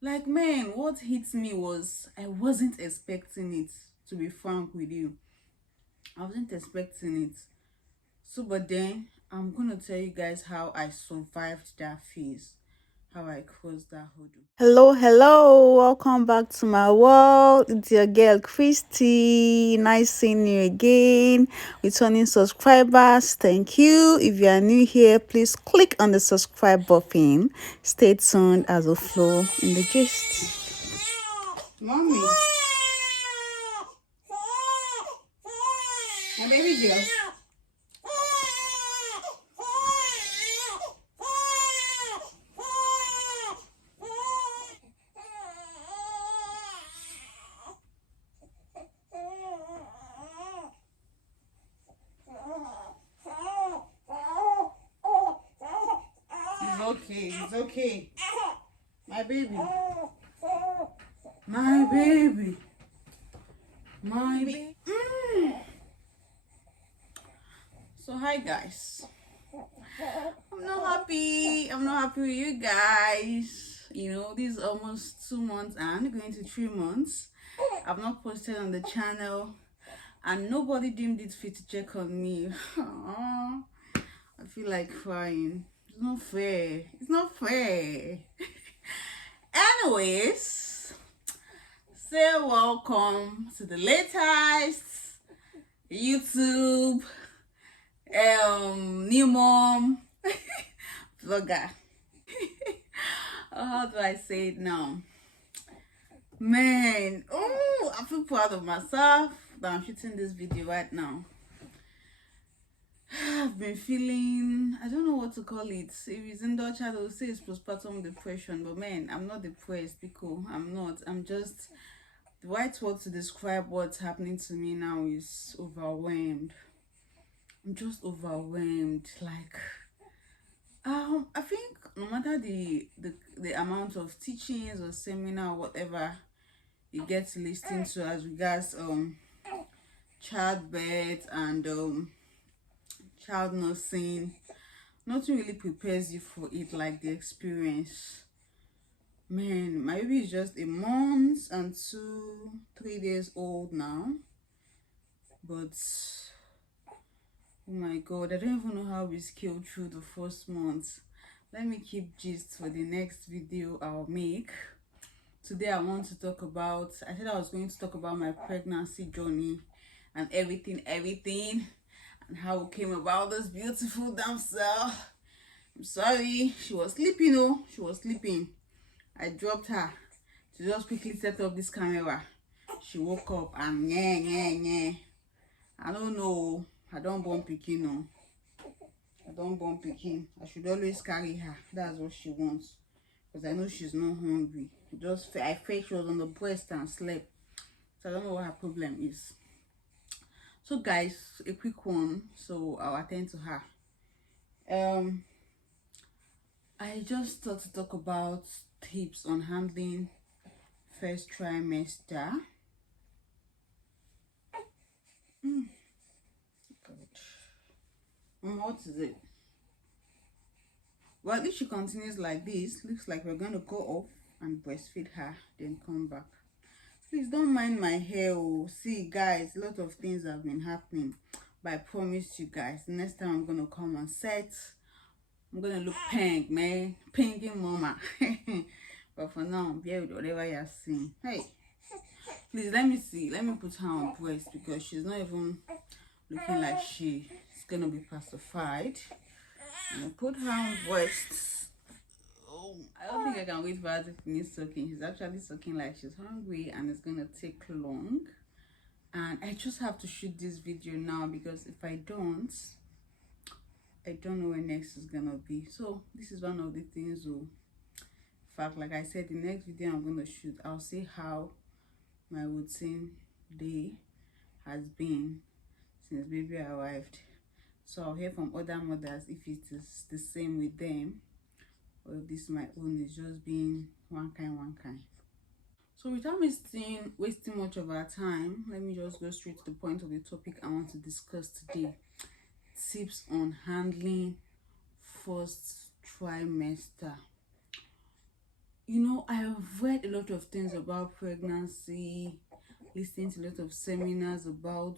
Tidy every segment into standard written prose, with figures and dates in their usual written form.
Like, man, what hits me was I wasn't expecting it, to be frank with you. I wasn't expecting it. So, but then I'm gonna tell you guys how I survived that phase, how I crossed that hurdle. Hello, welcome back to my world. It's your girl Christy. Nice seeing you again. Returning subscribers, thank you. If you are new here, please click on the subscribe button. Stay tuned as we flow in the gist. Mommy, my baby girl. It's okay, it's okay. My baby. My baby. My baby. So hi guys. I'm not happy. I'm not happy with you guys. You know, this is almost 2 months and going to 3 months. I've not posted on the channel and nobody deemed it fit to check on me. Aww, I feel like crying. It's not fair. It's not fair. Anyways, say welcome to the latest YouTube new mom vlogger. How do I say it now? Man, oh, I feel proud of myself that I'm shooting this video right now. I've been feeling, I don't know what to call it. If it's in Dutch, I will say it's postpartum depression, but man, I'm not depressed because I'm not. I'm just, the right word to describe what's happening to me now is overwhelmed. I'm just overwhelmed. Like, I think no matter the amount of teachings or seminar or whatever you get to listen to as regards childbirth and child nursing, nothing really prepares you for it like the experience. Man, my baby is just a month and 3 days old now, but oh my god, I don't even know how we scaled through the first month. Let me keep gist for the next video I'll make. Today I want to talk about, I said I was going to talk about my pregnancy journey and everything, and how it came about this beautiful damsel. I'm sorry, she was sleeping, oh, she was sleeping. I dropped her to just quickly set up this camera. She woke up and yeah. I don't know, I don't born pikin, no. I don't born pikin. I should always carry her. That's what she wants. Because I know she's not hungry. I felt she was on the breast and slept. So I don't know what her problem is. So guys, a quick one. So I'll attend to her. I just thought to talk about tips on handling first trimester. God. What is it? Well, if she continues like this, looks like we're going to go off and breastfeed her, then come back. Please don't mind my hair. Oh, see guys, a lot of things have been happening, but I promise you guys, next time I'm gonna come on set, I'm gonna look pink, man, pinking mama. But for now, bear with whatever you're seeing. Hey, please let me see, let me put her on breast because she's not even looking like she's gonna be pacified. I'm gonna put her on breast. Oh, I don't think I can wait for her to finish soaking. She's actually soaking like she's hungry and it's gonna take long. And I just have to shoot this video now because if I don't know where next is gonna be. So this is one of the things. In fact, like I said, the next video I'm gonna shoot, I'll see how my routine day has been since baby arrived. So I'll hear from other mothers if it is the same with them, or if this my own is just being one kind. So without wasting much of our time, let me just go straight to the point of the topic I want to discuss today. Tips on handling first trimester. I've read a lot of things about pregnancy, listening to a lot of seminars about,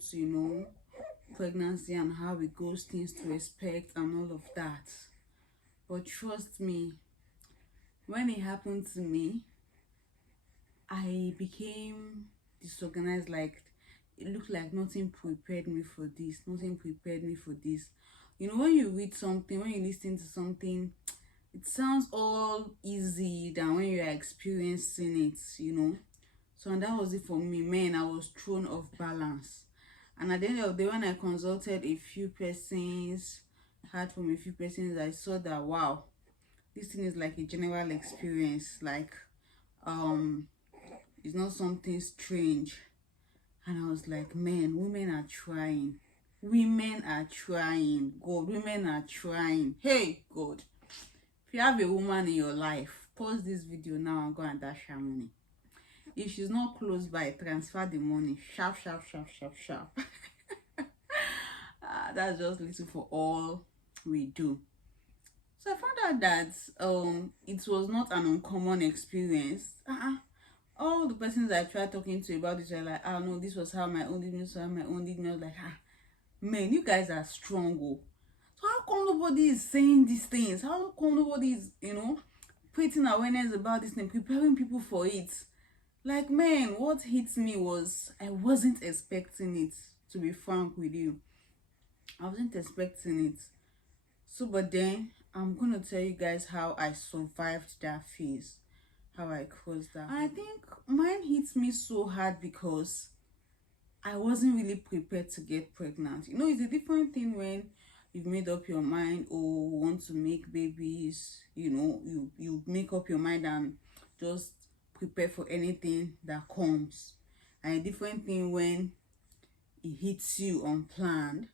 pregnancy and how it goes, things to expect and all of that. But trust me, when it happened to me, I became disorganized. Like, it looked like nothing prepared me for this, nothing prepared me for this. When you read something, when you listen to something, it sounds all easy than when you are experiencing it. So, and that was it for me. Man, I was thrown off balance. And at the end of the day, when I consulted a few persons, heard from a few persons, I saw that, wow, this thing is like a general experience. Like, it's not something strange. And I was like, man, women are trying. Women are trying. God, women are trying. Hey, God. If you have a woman in your life, pause this video now and go and dash her money. If she's not close by, transfer the money. Sharp, sharp, sharp, sharp, sharp. That's just little for all we do. So I found out that it was not an uncommon experience. All the persons I tried talking to about this were like, no, this was how my own did me, this was how my own did me. I was like, man, you guys are strong. So how come nobody is saying these things? How come nobody is, creating awareness about this thing, preparing people for it? Like, man, what hit me was I wasn't expecting it, to be frank with you. I wasn't expecting it. So, but then I'm going to tell you guys how I survived that phase, how I crossed that. And I think mine hit me so hard because I wasn't really prepared to get pregnant. It's a different thing when you've made up your mind or want to make babies. You make up your mind and just prepare for anything that comes. And a different thing when it hits you unplanned.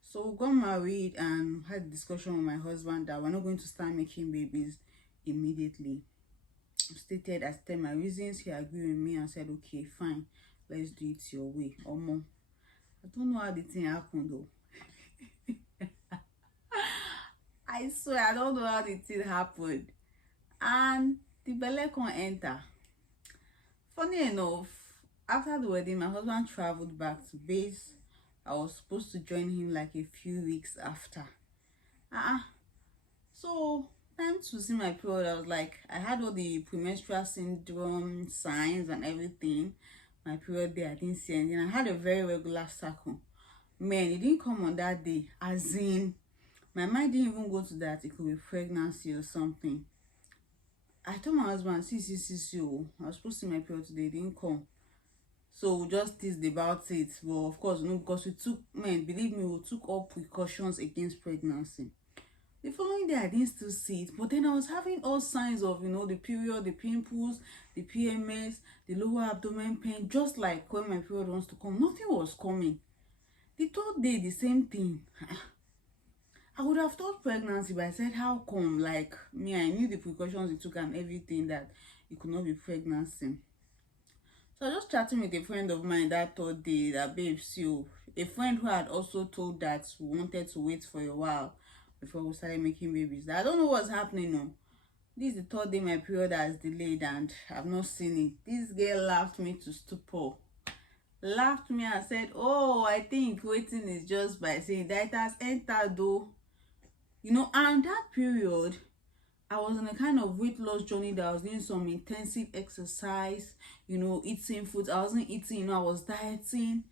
So we got married and had a discussion with my husband that we're not going to start making babies immediately. I stated my reasons. He agreed with me and said, okay, fine, let's do it your way. I don't know how the thing happened though. I swear I don't know how the thing happened. And the belle can't enter. Funny enough, after the wedding, my husband traveled back to base. I was supposed to join him like a few weeks after. So time to see my period, I was like, I had all the premenstrual syndrome signs and everything. My period there, I didn't see anything. I had a very regular cycle. Man, it didn't come on that day. As in, my mind didn't even go to that. It could be pregnancy or something. I told my husband, see, I was supposed to see my period today. It didn't come. So we just teased about it. But of course, because believe me, we took all precautions against pregnancy. The following day, I didn't still see it. But then I was having all signs of, the period, the pimples, the PMS, the lower abdomen pain, just like when my period wants to come. Nothing was coming. The third day, the same thing. I would have thought pregnancy, but I said, how come? Like, me, I knew the precautions it took and everything, that it could not be pregnancy. So I was just chatting with a friend of mine that third day, that babes, a friend who had also told that we wanted to wait for a while before we started making babies. I don't know what's happening now. This is the third day my period has delayed and I've not seen it. This girl laughed me to stupor. Laughed me and said, oh, I think waiting is just by saying that it has entered though. And that period, I was in a kind of weight loss journey that I was doing some intensive exercise, eating food. I wasn't eating, I was dieting.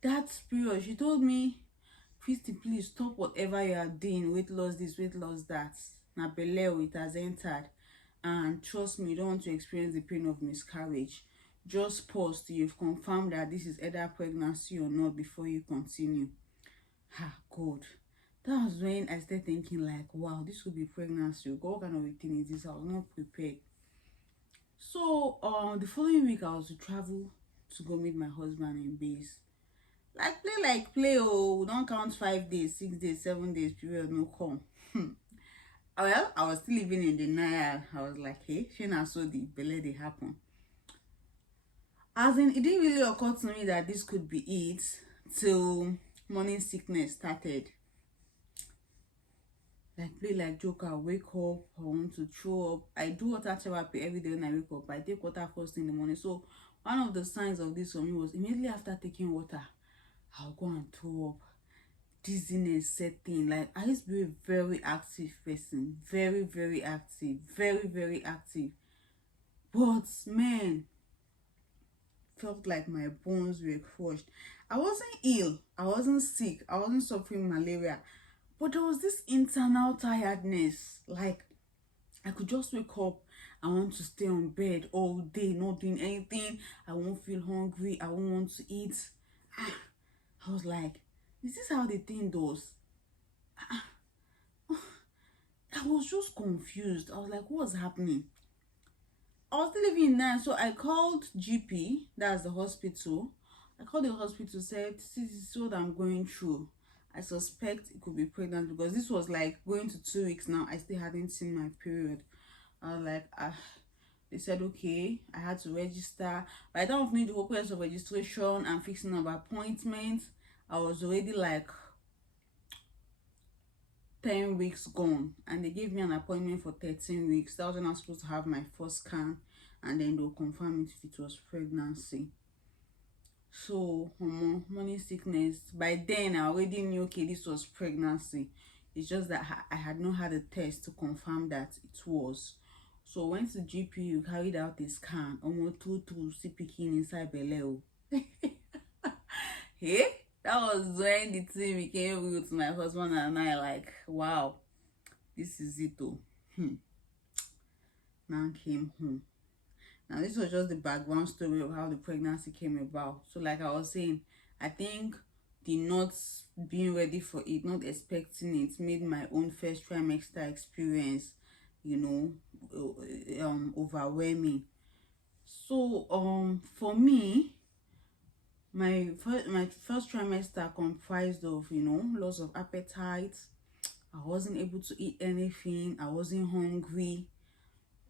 That period, she told me, Christy, please stop whatever you are doing. Weight loss this, weight loss that. Na belle, it has entered. And trust me, you don't want to experience the pain of miscarriage. Just pause till you've confirmed that this is either pregnancy or not before you continue. God. That was when I started thinking like, wow, this could be pregnancy. God, what kind of a thing is this? I was not prepared. So the following week, I was to travel to go meet my husband in base. Like play, oh, we don't count 5 days, 6 days, 7 days, period, no come. Well, I was still living in denial. I was like, hey, Shana saw the belle they happen. As in, it didn't really occur to me that this could be it till morning sickness started. like play like joker. I wake up, I want to throw up. I do water therapy every day when I wake up. I take water first thing in the morning. So one of the signs of this for me was immediately after taking water, I'll go and throw up. Dizziness setting. Like I used to be a very active person, very active, very active. But man, felt like my bones were crushed. I wasn't ill, I wasn't sick, I wasn't suffering malaria, but there was this internal tiredness. Like I could just wake up, I want to stay on bed all day, not doing anything. I won't feel hungry, I won't want to eat. I was like, is this how the thing does? I was just confused. I was like, what's happening? I was still living in that, so I called GP, that's the hospital. I called the hospital, said, this is what I'm going through. I suspect it could be pregnant because this was like going to 2 weeks now. I still hadn't seen my period. I was like, they said, okay, I had to register. By the time of me the whole process of registration and fixing up appointments, I was already like 10 weeks gone, and they gave me an appointment for 13 weeks. That was when I was supposed to have my first scan, and then they'll confirm it if it was pregnancy. So morning sickness. By then I already knew, okay, this was pregnancy. It's just that I had not had a test to confirm that it was. So went to GP, carried out a scan, almost two see picking inside belly. Hey, that was when the thing became real to my husband and I. Like, wow, this is it though. Now came home. Now this was just the background story of how the pregnancy came about. So like I was saying, I think the not being ready for it, not expecting it, made my own first trimester experience, overwhelming. So for me, my first trimester comprised of, loss of appetite. I wasn't able to eat anything. I wasn't hungry.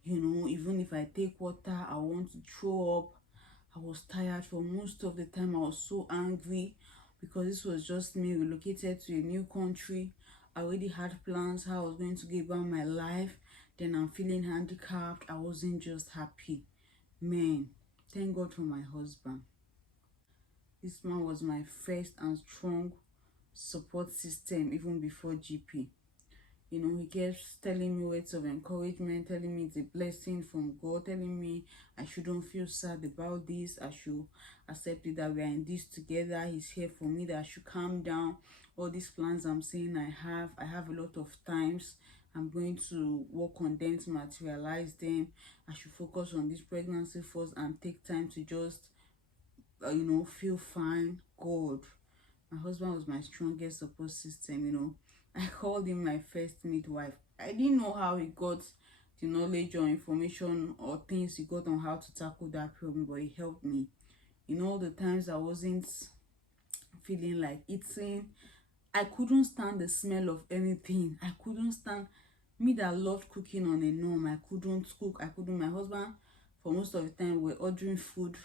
Even if I take water, I want to throw up. I was tired for most of the time. I was so angry because this was just me relocated to a new country. I already had plans how I was going to go about my life. Then I'm feeling handicapped. I wasn't just happy. Man, thank God for my husband. This man was my first and strong support system even before GP. He kept telling me words of encouragement, telling me it's a blessing from God, telling me I shouldn't feel sad about this. I should accept it that we are in this together. He's here for me, that I should calm down. All these plans I'm saying I have a lot of times. I'm going to work on them to materialize them. I should focus on this pregnancy first and take time to just, feel fine. God, my husband was my strongest support system. I called him my first midwife. I didn't know how he got the knowledge or information or things he got on how to tackle that problem, but he helped me. All the times I wasn't feeling like eating, I couldn't stand the smell of anything. I couldn't stand, me that loved cooking on a norm, I couldn't cook. My husband, for most of the time, we're ordering food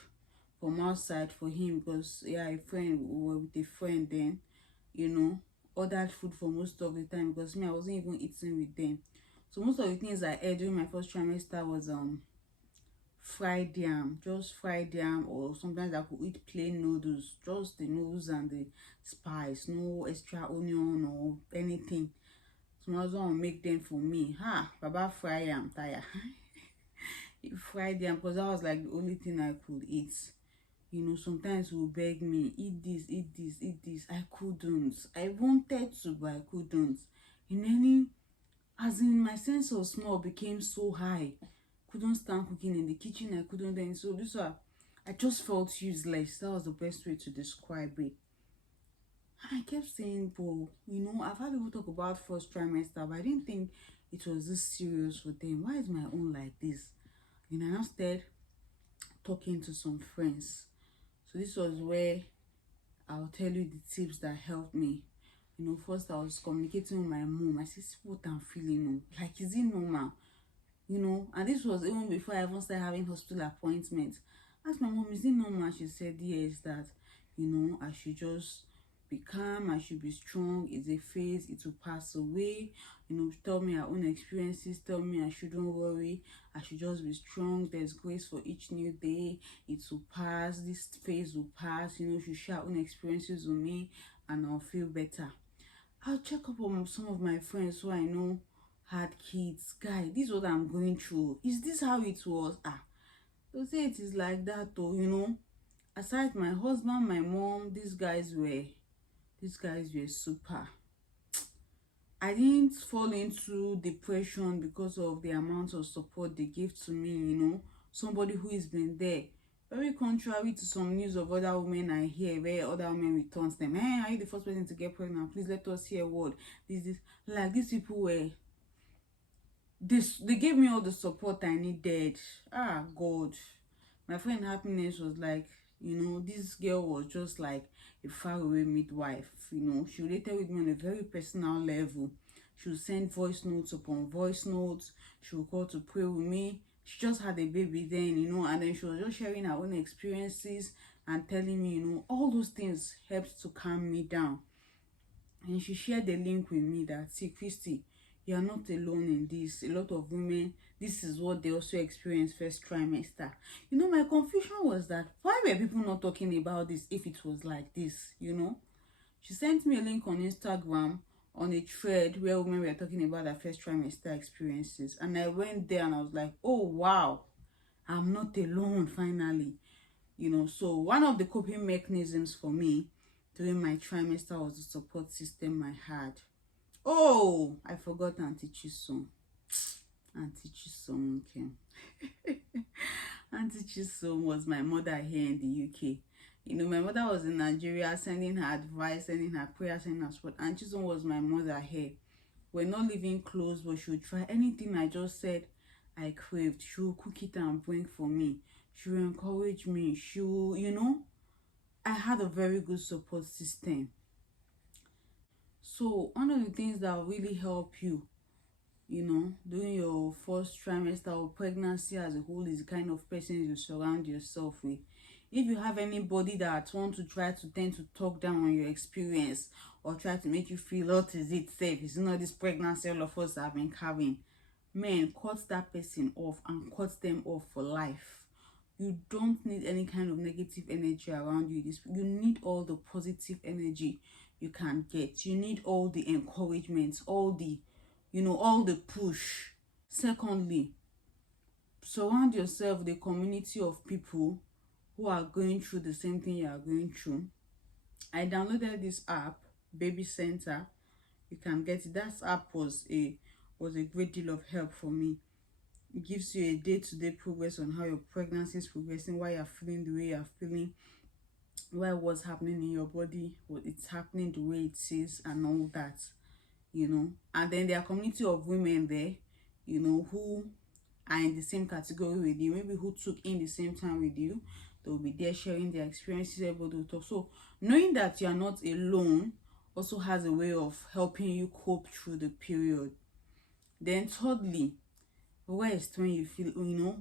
from outside for him because, yeah, we were with a friend then, ordered food for most of the time because me, I wasn't even eating with them. So most of the things I ate during my first trimester was fried yam, just fried yam, or sometimes I could eat plain noodles, just the noodles and the spice, no extra onion or anything. So my husband will make them for me. Baba fry yam, tire. He fried yam because that was like the only thing I could eat. Sometimes he would beg me, eat this, eat this, eat this. I couldn't. I wanted to, but I couldn't. As in, my sense of smell became so high. Couldn't stand cooking in the kitchen. I couldn't then. So I just felt useless. That was the best way to describe it. I kept saying, "Bro, I've had people talk about first trimester, but I didn't think it was this serious for them. Why is my own like this?" I started talking to some friends. So this was where I'll tell you the tips that helped me. First I was communicating with my mom. I said, "See what I'm feeling. Like, is it normal?" And this was even before I even started having hospital appointments. I asked my mom, "Is it normal?" She said, "Yes, that, I should just be calm, I should be strong. It's a phase, it will pass away. tell me her own experiences, tell me I shouldn't worry, I should just be strong, there's grace for each new day, it will pass, this phase will pass. She'll share her own experiences with me and I'll feel better. I'll check up on some of my friends who I know had kids. Guy, this is what I'm going through. Is this how it was? They'll say it is like that though. Aside my husband, my mom, these guys were super. I didn't fall into depression because of the amount of support they gave to me. Somebody who has been there. Very contrary to some news of other women I hear, where other women returns them. Hey, are you the first person to get pregnant? Please let us hear a word. This. Like, these people were, they gave me all the support I needed. God. My friend Happiness was like, this girl was just like a faraway midwife. She related with me on a very personal level. She would send voice notes upon voice notes. She would call to pray with me. She just had a baby then, and then she was just sharing her own experiences and telling me, all those things helped to calm me down. And she shared the link with me that, see, Christy, you are not alone in this. A lot of women, this is what they also experience first trimester. My confusion was that, why were people not talking about this if it was like this? She sent me a link on Instagram on a thread where women were talking about their first trimester experiences, and I went there and I was like, oh wow, I'm not alone finally. So one of the coping mechanisms for me during my trimester was the support system I had. Oh, I forgot Auntie Chisom. Auntie Chisom, okay. Auntie Chisom was my mother here in the UK. My mother was in Nigeria, sending her advice, sending her prayers, sending her support. Auntie Chisom was my mother here. We're not living close, but she would try anything I just said I craved. She would cook it and bring for me. She would encourage me. She would, I had a very good support system. So one of the things that will really help you, during your first trimester or pregnancy as a whole, is the kind of person you surround yourself with. If you have anybody that want to try to tend to talk down on your experience or try to make you feel, what is it safe? It's not this pregnancy all of us have been having. Men, cut that person off and cut them off for life. You don't need any kind of negative energy around you. You need all the positive energy you can get. You need all the encouragement, all the push. Secondly, surround yourself with a community of people who are going through the same thing you are going through. I downloaded this app, Baby Center. You can get it. That app was a great deal of help for me. It gives you a day-to-day progress on how your pregnancy is progressing, why you're feeling the way you're feeling, what's happening in your body, what it's happening the way it is, and all that. And then there are community of women there, who are in the same category with you, maybe who took in the same time with you. They'll be there sharing their experiences, able to talk. So knowing that you're not alone also has a way of helping you cope through the period. Then thirdly, rest when you feel,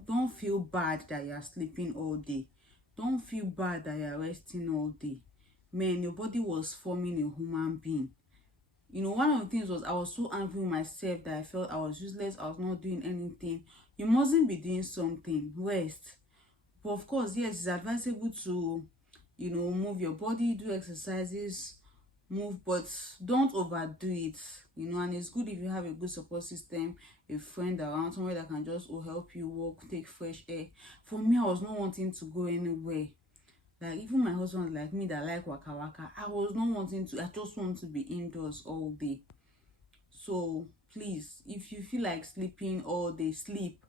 don't feel bad that you're sleeping all day. Don't feel bad that you're resting all day. Man, your body was forming a human being. One of the things was I was so angry with myself that I felt I was useless. I was not doing anything. You mustn't be doing something. Rest. But of course, yes, it's advisable to, move your body, do exercises, move, but don't overdo it. And it's good if you have a good support system, a friend around, somewhere that can just help you walk, take fresh air. For me, I was not wanting to go anywhere. Like, even my husband, like me, that like waka waka, I was not wanting to. I just want to be indoors all day. So please, if you feel like sleeping all day, sleep.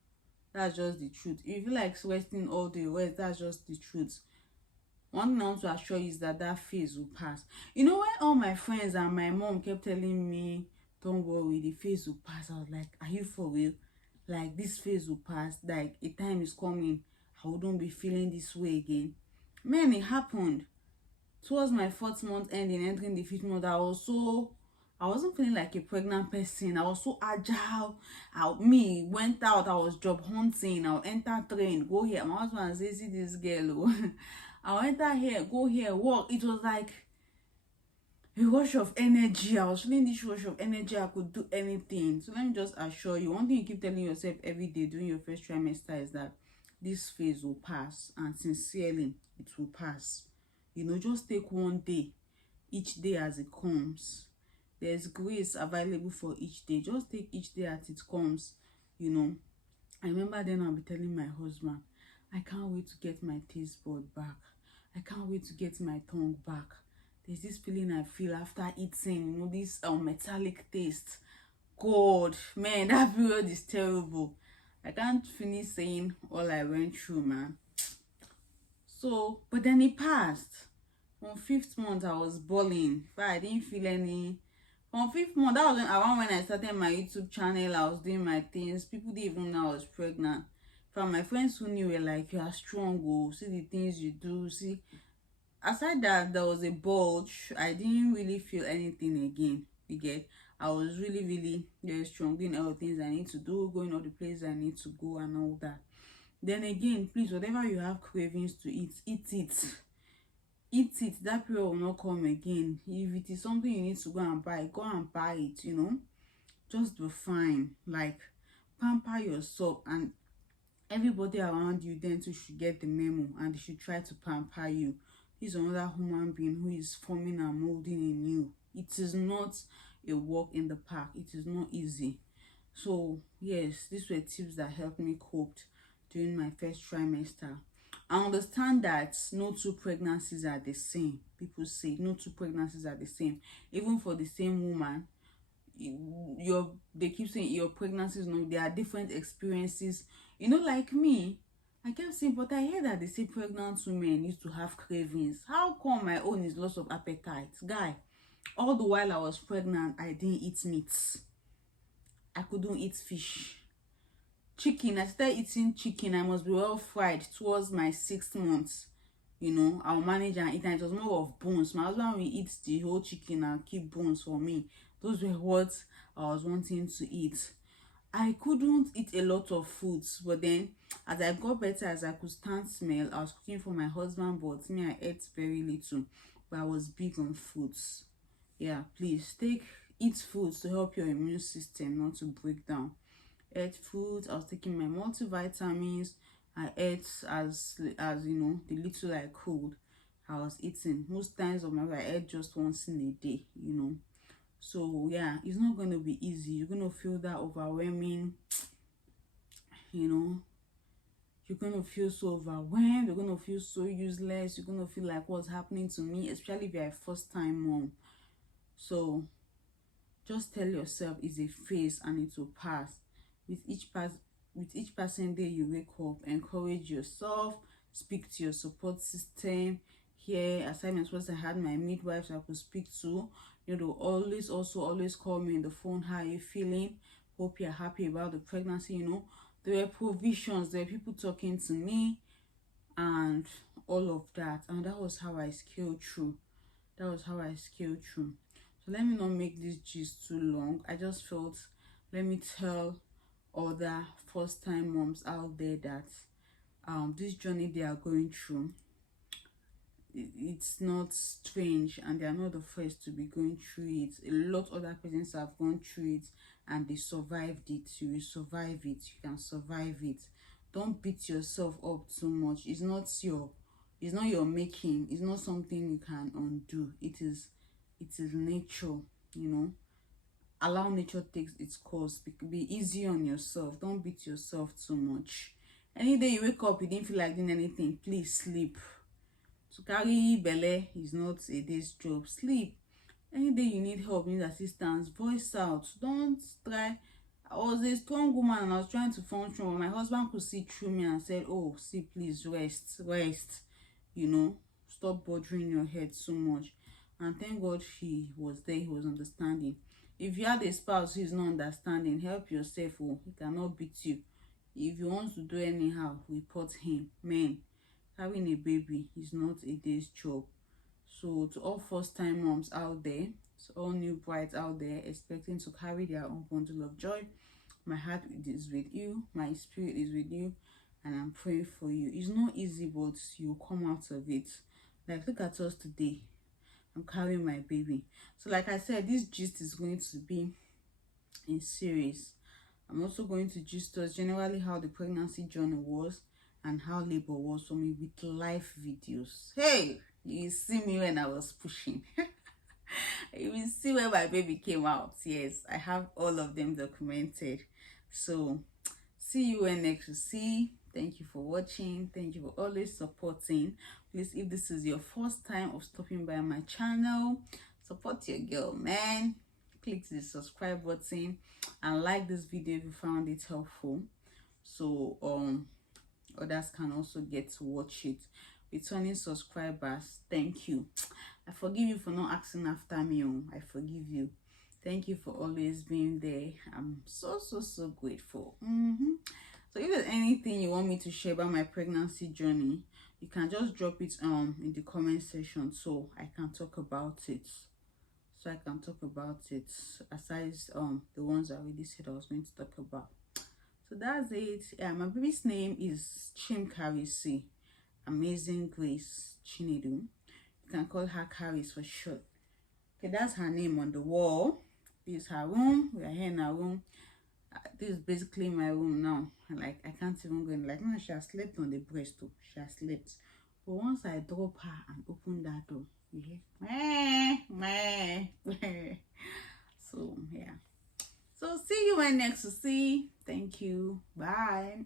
That's just the truth. If you feel like resting all day, rest. That's just the truth. One thing I want to assure you is that phase will pass. When all my friends and my mom kept telling me, don't worry, the phase will pass, I was like, are you for real? Like, this phase will pass. Like, a time is coming, I wouldn't be feeling this way again. Man, it happened. Towards my 4th month ending, entering the 5th month, I wasn't feeling like a pregnant person. I was so agile. Went out, I was job hunting. I'll enter train, go here. My husband says, see this girl. I'll enter here, go here, walk. It was like a rush of energy. I was feeling this rush of energy. I could do anything. So let me just assure you, one thing you keep telling yourself every day during your first trimester is that this phase will pass, and sincerely it will pass. You know, just take one day, each day as it comes. There's grace available for each day. Just take each day as it comes. You know, I remember then I'll be telling my husband, I can't wait to get my taste bud back. I can't wait to get my tongue back. There's this feeling I feel after eating, you know, this metallic taste. God, man, that period is terrible. I can't finish saying all I went through, man. So, but then it passed. On 5th month, I was bawling. But I didn't feel any. On 5th month, that was around when I started my YouTube channel. I was doing my things. People didn't even know I was pregnant. From my friends who knew were like, you are strong, oh, see the things you do, see. Aside that there was a bulge, I didn't really feel anything again. You get, I was really very strong, doing all the things I need to do, going all the places I need to go and all that. Then again, please, whatever you have cravings to eat, eat it. Eat it. That period will not come again. If it is something you need to go and buy it, you know. Just be fine. Like, pamper yourself, and everybody around you then too should get the memo, and they should try to pamper you. This is another human being who is forming and molding in you. It is not a walk in the park. It is not easy. So yes, these were tips that helped me cope during my first trimester. I understand that no two pregnancies are the same. People say no two pregnancies are the same. Even for the same woman, they keep saying your pregnancies, no, there are different experiences. You know, like me, I kept saying, but I hear that they say pregnant women used to have cravings. How come my own is loss of appetite? Guy, all the while I was pregnant, I didn't eat meat. I couldn't eat fish. Chicken, I started eating chicken. I must be well fried towards my 6th month. You know, I'll manage and eat, and it was more of bones. My husband will eat the whole chicken and keep bones for me. Those were what I was wanting to eat. I couldn't eat a lot of foods, but then as I got better, as I could stand smell, I was cooking for my husband, but me, I ate very little. But I was big on foods. Yeah, please eat foods to help your immune system not to break down. Ate foods. I was taking my multivitamins. I ate as you know, the little I could. I was eating. Most times of my life, I ate just once in a day, you know. So yeah, it's not going to be easy. You're going to feel that overwhelming, you know. You're going to feel so overwhelmed. You're going to feel so useless. You're going to feel like what's happening to me, especially if you're a first-time mom. So just tell yourself it's a phase and it will pass. With each passing day you wake up, encourage yourself, speak to your support system. Here, assignments was I had my midwives I could speak to. You know, always call me on the phone. How are you feeling? Hope you're happy about the pregnancy. You know, there were provisions, there were people talking to me and all of that, and that was how I scaled through. So let me not make this gist too long. I just felt, let me tell other first-time moms out there that this journey they are going through, it's not strange, and they are not the first to be going through it. A lot of other persons have gone through it and they survived it. You will survive it. You can survive it. Don't beat yourself up too much. It's not your making. It's not something you can undo. It is nature, you know. Allow nature takes its course. Be easy on yourself. Don't beat yourself too much. Any day you wake up you didn't feel like doing anything, please sleep. To carry belle is not a day's job. Sleep. Any day you need help, need assistance, voice out. Don't try. I was a strong woman and I was trying to function, but my husband could see through me and said, oh, see, please rest. You know, stop bothering your head so much. And thank God he was there, he was understanding. If you had a spouse who is not understanding, help yourself. Oh, he cannot beat you. If you want to do anyhow, report him. Men, having a baby is not a day's job. So to all first-time moms out there, to all new brides out there expecting to carry their own bundle of joy, my heart is with you, my spirit is with you, and I'm praying for you. It's not easy, but you come out of it. Like, look at us today. I'm carrying my baby. So like I said, this gist is going to be in series. I'm also going to gist us generally how the pregnancy journey was and how labor was for me with live videos. Hey, you see me when I was pushing. You will see when my baby came out. Yes, I have all of them documented. So see you when next we see. Thank you for watching. Thank you for always supporting. Please, if this is your first time of stopping by my channel, support your girl, man. Click the subscribe button and like this video if you found it helpful, so others can also get to watch it. Returning subscribers, thank you. I forgive you for not asking after me. I forgive you. Thank you for always being there. I'm so grateful. So if there's anything you want me to share about my pregnancy journey, you can just drop it in the comment section so I can talk about it. Aside the ones I already said I was going to talk about. So that's it. Yeah, my baby's name is Chimkarisi, Amazing Grace Chinedu. You can call her Caris for short. Okay, that's her name on the wall. This is her room. We are here in our room. This is basically my room now. Like, I can't even go in. Like, no, she has slept on the breast too. She has slept. But once I drop her and open that door, you hear meh. So yeah. So see you when next to see. Thank you. Bye.